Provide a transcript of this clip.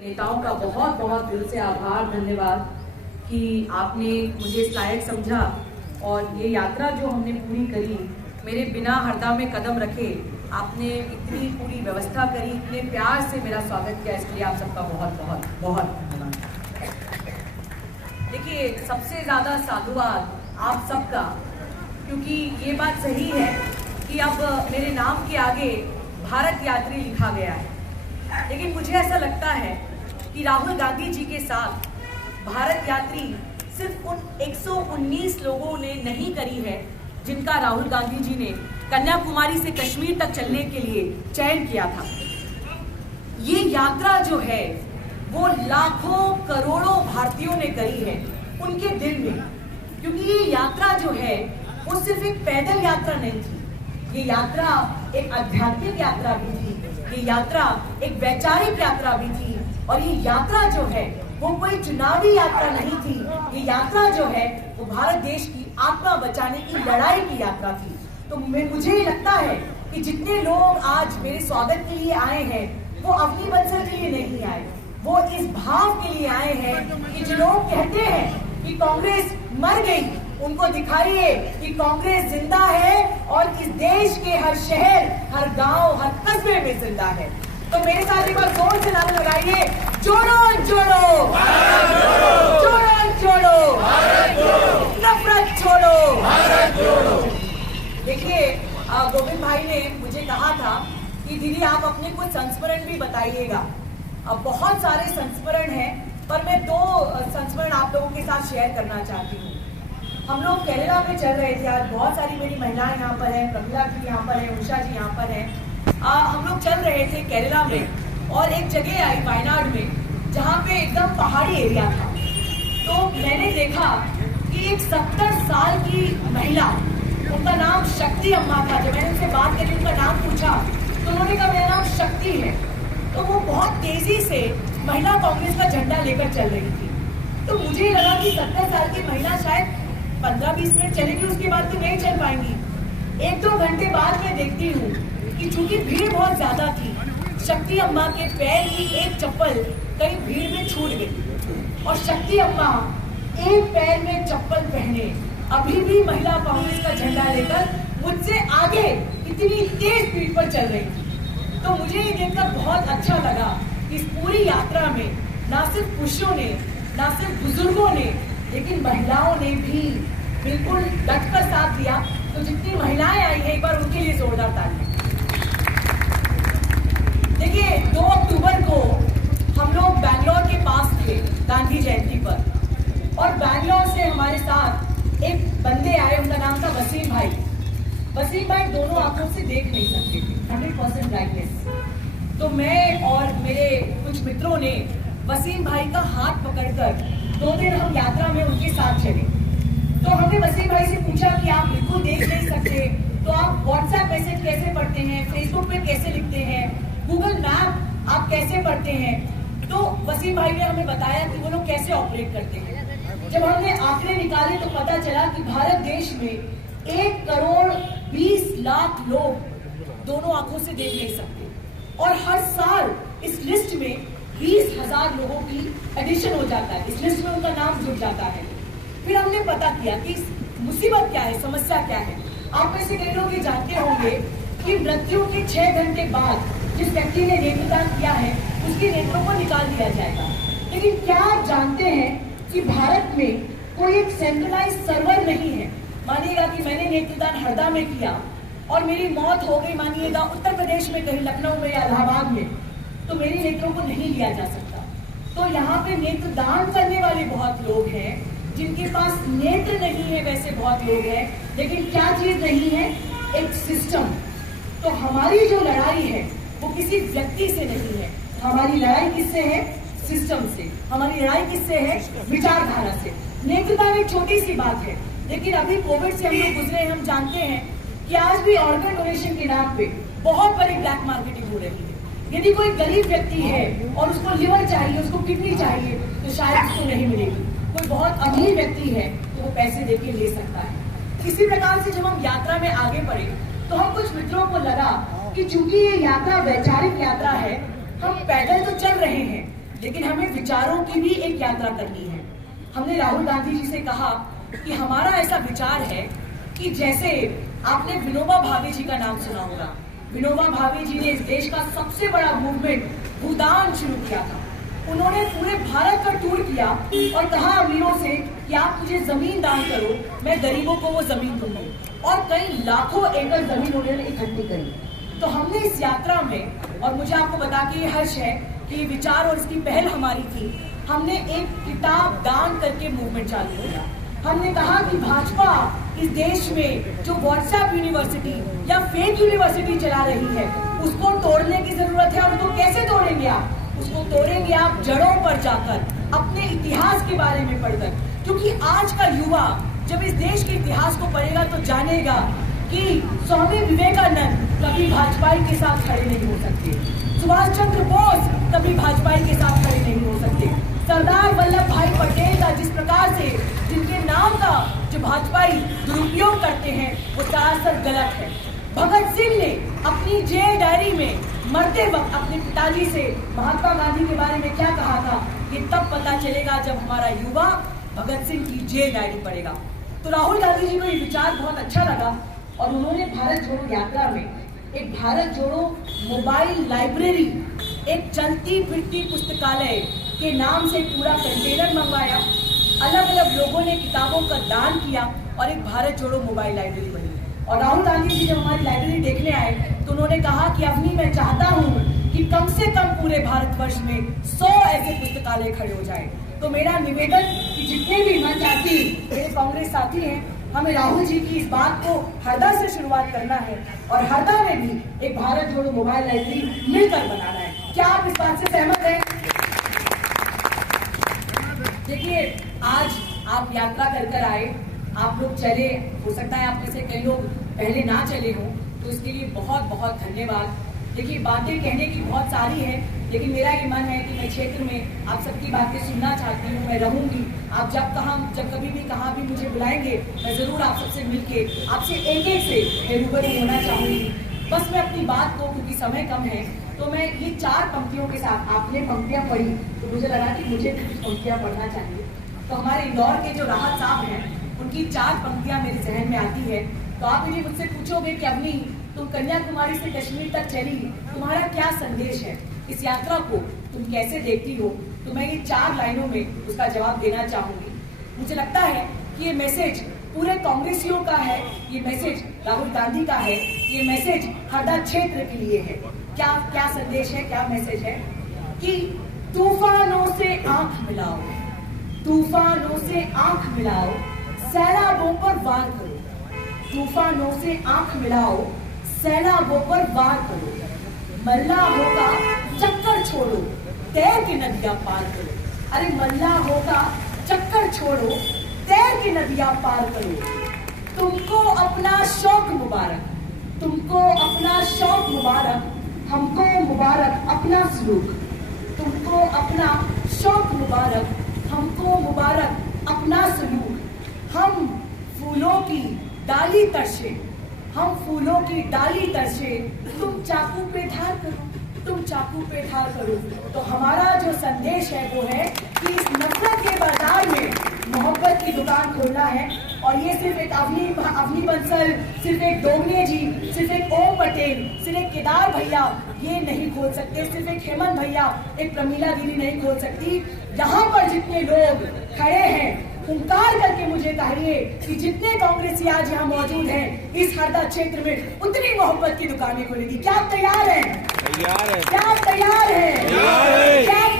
नेताओं का बहुत बहुत दिल से आभार, धन्यवाद कि आपने मुझे स्लाइड समझा और ये यात्रा जो हमने पूरी करी, मेरे बिना हरदा में कदम रखे आपने इतनी पूरी व्यवस्था करी, इतने प्यार से मेरा स्वागत किया, इसके लिए आप सबका बहुत बहुत बहुत धन्यवाद। देखिए, सबसे ज़्यादा साधुवाद आप सबका, क्योंकि ये बात सही है कि अब मेरे नाम के आगे भारत यात्री लिखा गया है, लेकिन मुझे ऐसा लगता है कि राहुल गांधी जी के साथ भारत यात्री सिर्फ उन 119 लोगों ने नहीं करी है जिनका राहुल गांधी जी ने कन्याकुमारी से कश्मीर तक चलने के लिए चयन किया था। ये यात्रा जो है वो लाखों करोड़ों भारतीयों ने करी है उनके दिल में, क्योंकि ये यात्रा जो है वो सिर्फ एक पैदल यात्रा नहीं थी, ये यात्रा एक आध्यात्मिक यात्रा भी थी, ये यात्रा एक वैचारिक यात्रा भी थी, और ये यात्रा जो है वो कोई चुनावी यात्रा नहीं थी, ये यात्रा जो है वो भारत देश की आत्मा बचाने की लड़ाई की यात्रा थी। तो मुझे लगता है कि जितने लोग आज मेरे स्वागत के लिए आए हैं वो अवनी बंसल के लिए नहीं आए, वो इस भाव के लिए आए हैं कि जो लोग कहते हैं कि कांग्रेस मर गई, उनको दिखाइए कि कांग्रेस जिंदा है और इस देश के हर शहर, हर गांव, हर कस्बे में जिंदा है। तो मेरे साथ एक बार जोर से नारा लगाइए, जोड़ो जोड़ो, जोड़ो जोड़ो, नफरत छोड़ो। देखिए, गोविंद भाई ने मुझे कहा था कि दीदी आप अपने कुछ संस्मरण भी बताइएगा। अब बहुत सारे संस्मरण हैं, पर मैं 2 संस्मरण आप लोगों के साथ शेयर करना चाहती हूँ। हम लोग केरला में चल रहे थे, आज बहुत सारी मेरी महिलाएं यहाँ पर हैं, प्रमिला जी यहाँ पर है, उषा जी यहाँ पर हैं। हम लोग चल रहे थे केरला में और एक जगह आई वायनाड में जहाँ पे एकदम पहाड़ी एरिया था। तो मैंने देखा कि एक 70 साल की महिला, उनका नाम शक्ति अम्मा था। जब मैंने उनसे बात करी, उनका नाम पूछा तो उन्होंने कहा मेरा नाम शक्ति है। तो वो बहुत तेजी से महिला कांग्रेस का झंडा लेकर चल रही थी। तो मुझे लगा कि 70 साल की महिला शायद 15-20 मिनट चलेगी, उसके बाद तो नहीं चल पाएंगी। 1-2 घंटे बाद मैं देखती हूँ कि चूंकि भीड़ बहुत ज्यादा थी, शक्ति अम्मा के पैर की एक चप्पल कहीं भीड़ में छूट गई और शक्ति अम्मा एक पैर में चप्पल पहने अभी भी महिला कांग्रेस का झंडा लेकर मुझसे आगे इतनी तेज स्पीड पर चल रही थी। तो मुझे ये देखकर बहुत अच्छा लगा कि इस पूरी यात्रा में ना सिर्फ पुरुषों ने, ना सिर्फ बुजुर्गों ने, लेकिन महिलाओं ने भी बिल्कुल डट कर साथ दिया। तो जितनी महिलाएं आई हैं, एक बार उनके लिए जोरदार ताली। देखिए, 2 अक्टूबर को हम लोग बैंगलोर के पास थे गांधी जयंती पर, और बैंगलोर से हमारे साथ एक बंदे आए, उनका नाम था वसीम भाई। वसीम भाई दोनों आंखों से देख नहीं सकते थे, 100% ब्लाइंडनेस। तो मैं और मेरे कुछ मित्रों ने वसीम भाई का हाथ पकड़कर 2 दिन हम यात्रा में उनके साथ चले। तो हमने वसीम भाई से पूछा कि आप बिल्कुल देख नहीं सकते, तो आप व्हाट्सएप मैसेज कैसे पढ़ते हैं, फेसबुक पे कैसे लिखते हैं, गूगल मैप आप कैसे पढ़ते हैं? तो वसीम भाई ने हमें बताया कि वो लोग कैसे ऑपरेट करते हैं। जब हमने आंकड़े निकाले तो पता चला कि भारत देश में 1 करोड़ 20 लाख लोग दोनों आंखों से देख नहीं सकते, और हर साल इस लिस्ट में 20,000 लोगों की एडिशन हो जाता है, इस लिस्ट में उनका नाम जुड़ जाता है। फिर हमने पता किया कि मुसीबत क्या है, समस्या क्या है। आप में से कई लोग ये जानते होंगे कि मृत्यु के 6 घंटे बाद जिस व्यक्ति ने नेत्रदान किया है उसके नेत्रों को निकाल दिया जाएगा। लेकिन क्या आप जानते हैं कि भारत में कोई एक सेंट्रलाइज सर्वर नहीं है? मानिएगा कि मैंने नेत्रदान हरदा में किया और मेरी मौत हो गई, मानिएगा उत्तर प्रदेश में कहीं, लखनऊ में या इलाहाबाद में, तो मेरी नेत्रों को नहीं लिया जा सकता। तो यहाँ पे नेत्रदान करने वाले बहुत लोग हैं, जिनके पास नेत्र नहीं है वैसे बहुत लोग हैं, लेकिन क्या चीज नहीं है? एक सिस्टम। तो हमारी जो लड़ाई है वो किसी व्यक्ति से नहीं है, हमारी लड़ाई किससे है? सिस्टम से। हमारी लड़ाई किससे है? विचारधारा से। नेत्रदान एक छोटी सी बात है, लेकिन अभी कोविड से हम लोग गुजरे हैं, हम जानते हैं कि आज भी ऑर्गन डोनेशन के नाम पे बहुत बड़ी ब्लैक मार्केटिंग हो रही है। यदि कोई गरीब व्यक्ति है और उसको लिवर चाहिए, उसको किडनी चाहिए, तो शायद उसको नहीं मिलेगी। कोई बहुत अमीर व्यक्ति है तो वो पैसे देके ले सकता है। इसी प्रकार से जब हम यात्रा में आगे बढ़े तो हम कुछ मित्रों को लगा कि चूंकि ये यात्रा वैचारिक यात्रा है, हम पैदल तो चल रहे हैं, लेकिन हमें विचारों की भी एक यात्रा करनी है। हमने राहुल गांधी जी से कहा कि हमारा ऐसा विचार है कि जैसे आपने विनोबा भावे जी का नाम सुना होगा। विनोबा भावे जी ने इस देश का सबसे बड़ा मूवमेंट भूदान शुरू किया था। उन्होंने पूरे भारत का टूर किया और कहा अमीरों से कि आप मुझे जमीन दान करो, मैं गरीबों को वो जमीन दूंगी, और कई लाखों एकड़ जमीन उन्होंने इकट्ठी करी। तो हमने इस यात्रा में, और मुझे आपको बता के ये हर्ष है कि ये विचार और इसकी पहल हमारी थी, हमने एक किताब दान करके मूवमेंट चालू किया। हमने कहा कि भाजपा इस देश में जो व्हाट्सएप यूनिवर्सिटी या फेक यूनिवर्सिटी चला रही है उसको तोड़ने की जरूरत है। और उसको कैसे तोड़ेंगे आप? उसको तोड़ेंगे आप जड़ों पर जाकर, अपने इतिहास के बारे में पढ़कर। क्योंकि आज का युवा जब इस देश के इतिहास को पढ़ेगा तो जानेगा कि स्वामी विवेकानंद कभी भाजपा के साथ खड़े नहीं हो सकते, सुभाष चंद्र बोस कभी भाजपा के साथ खड़े नहीं हो सकते, सरदार वल्लभ भाई पटेल का जिस प्रकार से जिनके नाम का जो भाजपाई दुरुपयोग करते हैं वो सरासर गलत है। भगत सिंह ने अपनी जेल डायरी में मरते वक्त अपने पिताजी से महात्मा गांधी के बारे में क्या कहा था, ये तब पता चलेगा जब हमारा युवा भगत सिंह की जेल डायरी पढ़ेगा। तो राहुल गांधी जी को ये विचार बहुत अच्छा लगा और उन्होंने भारत जोड़ो यात्रा में एक भारत जोड़ो मोबाइल लाइब्रेरी, एक चलती फिरती पुस्तकालय के नाम से पूरा कंटेनर मंगवाया। अलग अलग लोगों ने किताबों का दान किया और एक भारत जोड़ो मोबाइल लाइब्रेरी बनी। और राहुल गांधी जी जब हमारी लाइब्रेरी देखने आए तो उन्होंने कहा कि अवनी मैं चाहता हूं कि कम से कम पूरे भारतवर्ष में 100 ऐसे पुस्तकालय खड़े हो जाए। तो मेरा निवेदन कि जितने भी मंचाती मेरे कांग्रेस साथी हैं, हमें राहुल जी की इस बात को हरदा से शुरुआत करना है और हरदा में भी एक भारत जोड़ो मोबाइल लाइब्रेरी मिलकर बनाना है। क्या आप इस बात से सहमत हैं? देखिए, आज आप यात्रा कर आए, आप लोग चले, हो सकता है आप में से कई लोग पहले ना चले हों, तो इसके लिए बहुत बहुत धन्यवाद। देखिए, बातें कहने की बहुत सारी हैं, लेकिन मेरा ये मन है कि मैं क्षेत्र में आप सबकी बातें सुनना चाहती हूँ, मैं रहूंगी। आप जब कभी भी कहाँ भी मुझे बुलाएंगे, मैं जरूर आप सबसे मिलके आपसे एक एक से रूबरू होना चाहूंगी। बस मैं अपनी बात को, क्योंकि समय कम है, तो मैं ये 4 पंक्तियों के साथ, आपने पंक्तियां पढ़ी तो मुझे लगा कि मुझे भी कुछ पंक्तियां पढ़ना चाहिए। तो हमारे इंदौर के जो राहत साहब हैं, उनकी 4 पंक्तियां मेरे जहन में आती है। तो आप मुझे मुझसे पूछोगे कि अवनी, तुम कन्याकुमारी से कश्मीर तक चली, तुम्हारा क्या संदेश है, इस यात्रा को तुम कैसे देखती हो? तो मैं ये 4 लाइनों में उसका जवाब देना चाहूंगी। मुझे लगता है कि ये मैसेज पूरे कांग्रेसियों का है, ये मैसेज राहुल गांधी का है, ये मैसेज हरदा क्षेत्र के लिए है। क्या संदेश है, क्या मैसेज है कि तूफानों से आंख मिलाओ, तूफानों से आंख मिलाओ, सैलाबों पर वार करो, तूफानों से आंख मिलाओ, सैलाबों पर वार करो, मल्लाहों का चक्कर छोड़ो, तैर के नदियां पार करो। अरे मल्लाहों का चक्कर छोड़ो, तैर के नदियां पार करो। तुमको अपना शौक मुबारक, तुमको अपना शौक मुबारक, हमको मुबारक अपना सलूक। तुमको अपना शौक मुबारक, हमको मुबारक अपना सलूक। हम फूलों की डाली तरसे, हम फूलों की डाली तरसे, तुम चाकू पे धार करो, तुम चाकू पे धार करो। तो हमारा जो संदेश है वो है कि इस नफरत के बाजार में मोहब्बत की दुकान खोलना है। और ये सिर्फ एक अवनी बंसल, सिर्फ एक डोंगरे जी, सिर्फ एक ओम पटेल, सिर्फ एक केदार भैया ये नहीं खोल सकते, सिर्फ एक हेमंत भैया, एक प्रमीला दीदी नहीं खोल सकती। यहाँ पर जितने लोग खड़े हैं, हुंकार करके मुझे कहिए कि जितने कांग्रेसी आज यहाँ मौजूद हैं, इस हरदा क्षेत्र में उतनी मोहब्बत की दुकानें खोलेगी। क्या आप तैयार हैं? तैयार है। क्या आप तैयार हैं? तैयार है। क्या आप